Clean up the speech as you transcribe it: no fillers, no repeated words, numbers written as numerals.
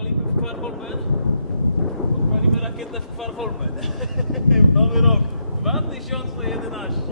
Odpalimy w Kvarholmen. Odpalimy rakietę w Kvarholmen. W nowy rok 2011.